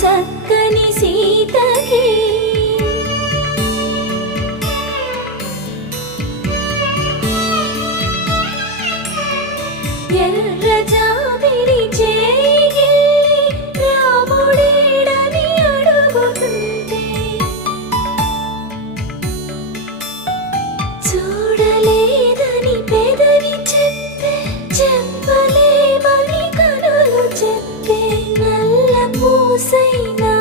చక్కని సీతకి ఎర్ర జాబిలి చేయి రాముడేడని అడుగుతుంటే చూడలేదని పెదవి చెప్పే చెప్పలేమని కనులు చెప్పే నల్ల పూసైనా